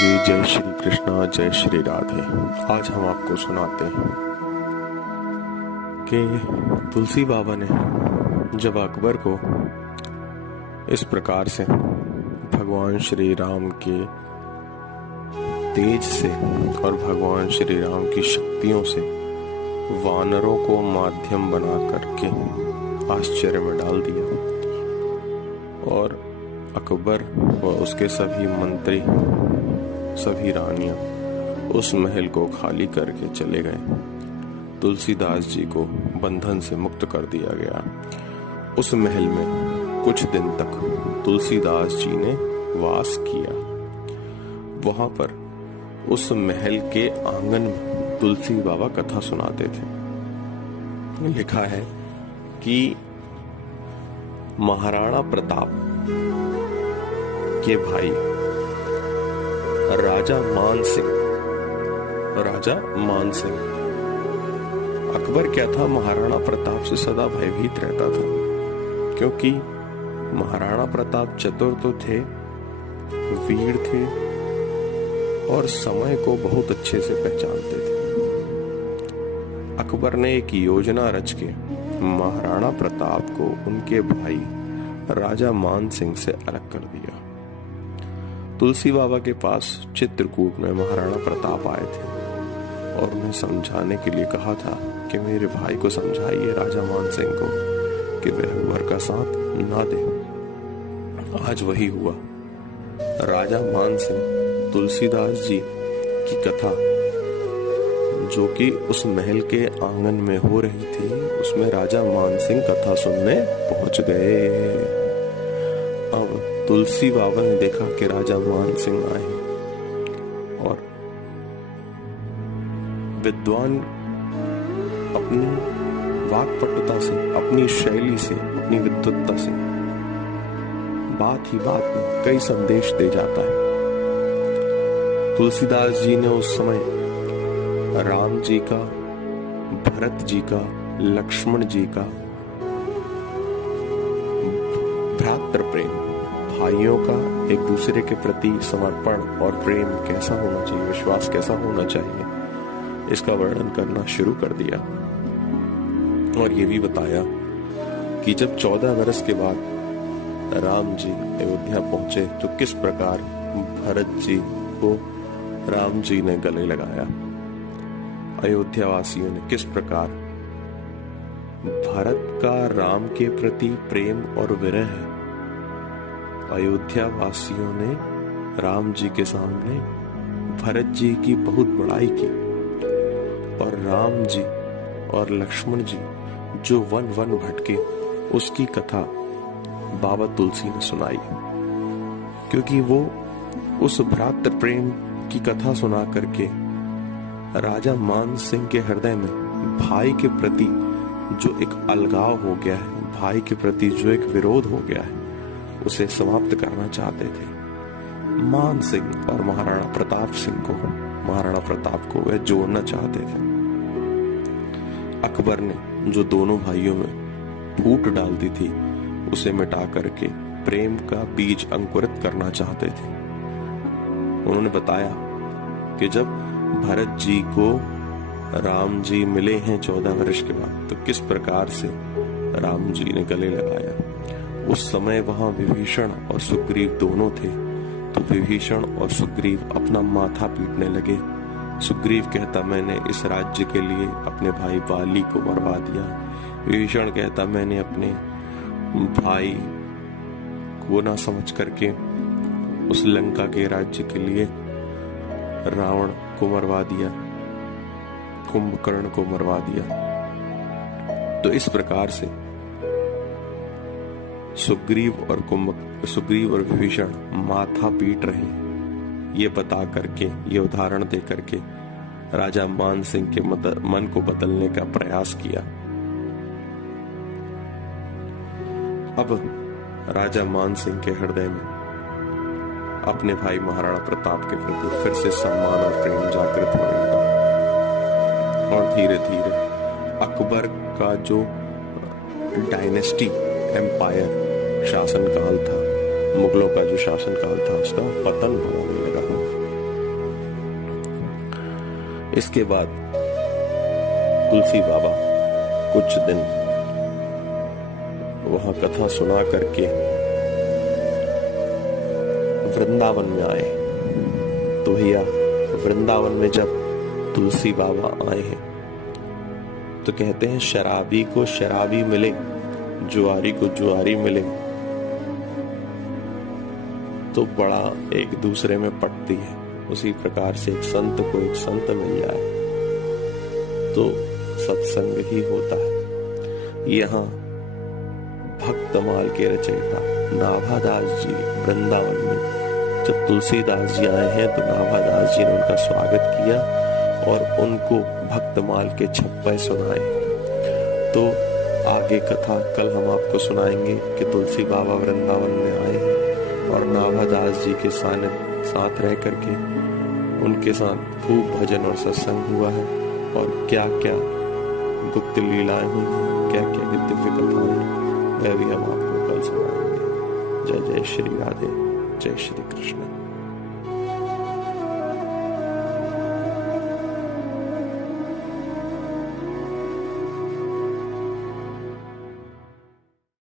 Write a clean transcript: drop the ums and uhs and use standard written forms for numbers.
जी, जय श्री कृष्णा, जय श्री राधे। आज हम आपको सुनाते हैं कि तुलसी बाबा ने जब अकबर को इस प्रकार से भगवान श्री राम के तेज से और भगवान श्री राम की शक्तियों से वानरों को माध्यम बना करके आश्चर्य में डाल दिया और अकबर व उसके सभी मंत्री, सभी रानियां उस महल को खाली करके चले गए। तुलसीदास जी को बंधन से मुक्त कर दिया गया। उस महल में कुछ दिन तक तुलसीदास जी ने वास किया। वहां पर उस महल के आंगन में तुलसी बाबा कथा सुनाते थे। लिखा है कि महाराणा प्रताप के भाई राजा मान सिंह अकबर क्या था, महाराणा प्रताप से सदा भयभीत रहता था, क्योंकि महाराणा प्रताप चतुर तो थे, वीर थे और समय को बहुत अच्छे से पहचानते थे। अकबर ने एक योजना रच के महाराणा प्रताप को उनके भाई राजा मान सिंह से अलग कर दिया। तुलसी बाबा के पास चित्रकूट में महाराणा प्रताप आए थे और उन्हें समझाने के लिए कहा था कि मेरे भाई को समझाइए, राजा मान सिंह को, कि वह अकबर का साथ ना दे। आज वही हुआ। राजा मान सिंह तुलसीदास जी की कथा जो कि उस महल के आंगन में हो रही थी, उसमें राजा मान सिंह कथा सुनने पहुंच गए। अब तुलसी बाबा ने देखा कि राजा मान सिंह आए और विद्वान अपनी वाक्पटुता से, अपनी शैली से, अपनी विद्वत्ता से बात ही बात में कई संदेश दे जाता है। तुलसीदास जी ने उस समय राम जी का, भरत जी का, लक्ष्मण जी का भ्रातृ प्रेम, भाइयों का एक दूसरे के प्रति समर्पण और प्रेम कैसा होना चाहिए, विश्वास कैसा होना चाहिए, इसका वर्णन करना शुरू कर दिया। और ये भी बताया कि जब 14 वर्ष के बाद राम जी अयोध्या पहुंचे तो किस प्रकार भरत जी को राम जी ने गले लगाया। अयोध्या वासियों ने किस प्रकार भरत का राम के प्रति प्रेम और विरह, अयोध्या वासियों ने राम जी के सामने भरत जी की बहुत बड़ाई की और राम जी और लक्ष्मण जी जो वन वन भटके, उसकी कथा बाबा तुलसी ने सुनाई, क्योंकि वो उस भ्रातृ प्रेम की कथा सुना करके राजा मान सिंह के हृदय में भाई के प्रति जो एक अलगाव हो गया है, भाई के प्रति जो एक विरोध हो गया है, उसे समाप्त करना चाहते थे। मान सिंह और महाराणा प्रताप को वह जोड़ना चाहते थे। अकबर ने जो दोनों भाइयों में फूट डाल दी थी, उसे मिटा करके प्रेम का बीज अंकुरित करना चाहते थे। उन्होंने बताया कि जब भरत जी को राम जी मिले हैं 14 वर्ष के बाद, तो किस प्रकार से राम जी ने गले लगाया। उस समय वहां विभीषण और सुग्रीव दोनों थे, तो विभीषण और सुग्रीव अपना माथा पीटने लगे। सुग्रीव कहता, मैंने इस राज्य के लिए अपने भाई बाली को मरवा दिया। विभीषण कहता, मैंने अपने भाई को ना समझ करके उस लंका के राज्य के लिए रावण को मरवा दिया, कुंभकर्ण को मरवा दिया। तो इस प्रकार से सुग्रीव और विभीषण माथा पीट रहे हैं, ये बता करके, ये उदाहरण दे करके राजा मान सिंह के मन को बदलने का प्रयास किया। अब राजा मान सिंह के हृदय में अपने भाई महाराणा प्रताप के प्रति फिर से सम्मान और प्रेम जागृत होने लगा और धीरे धीरे अकबर का जो डायनेस्टी, एम्पायर, शासनकाल था, मुगलों का जो शासनकाल था, उसका पतन होने लगा। इसके बाद तुलसी बाबा कुछ दिन वहां कथा सुना करके वृंदावन में आए। तो भैया वृंदावन में जब तुलसी बाबा आए हैं तो कहते हैं शराबी को शराबी मिले, जुआरी को जुआरी मिले तो बड़ा एक दूसरे में पटती है। उसी प्रकार से एक संत को एक संत मिल जाए तो सत्संग ही होता है। यहाँ भक्तमाल के रचयिता नाभादास जी वृंदावन में जब तुलसीदास जी आए हैं तो नाभादास जी ने उनका स्वागत किया और उनको भक्तमाल के छप्पे सुनाए। तो आगे कथा कल हम आपको सुनाएंगे कि तुलसी बाबा वृंदावन में आए और नाभादास जी के साथ रह करके उनके साथ खूब भजन और सत्संग हुआ है और क्या क्या गुप्त लीलाएं हुई हैं, क्या क्या दिव्य कथाएं हैं, वह भी हम आपको कल सुनाएंगे। जय जय श्री राधे, जय श्री कृष्ण।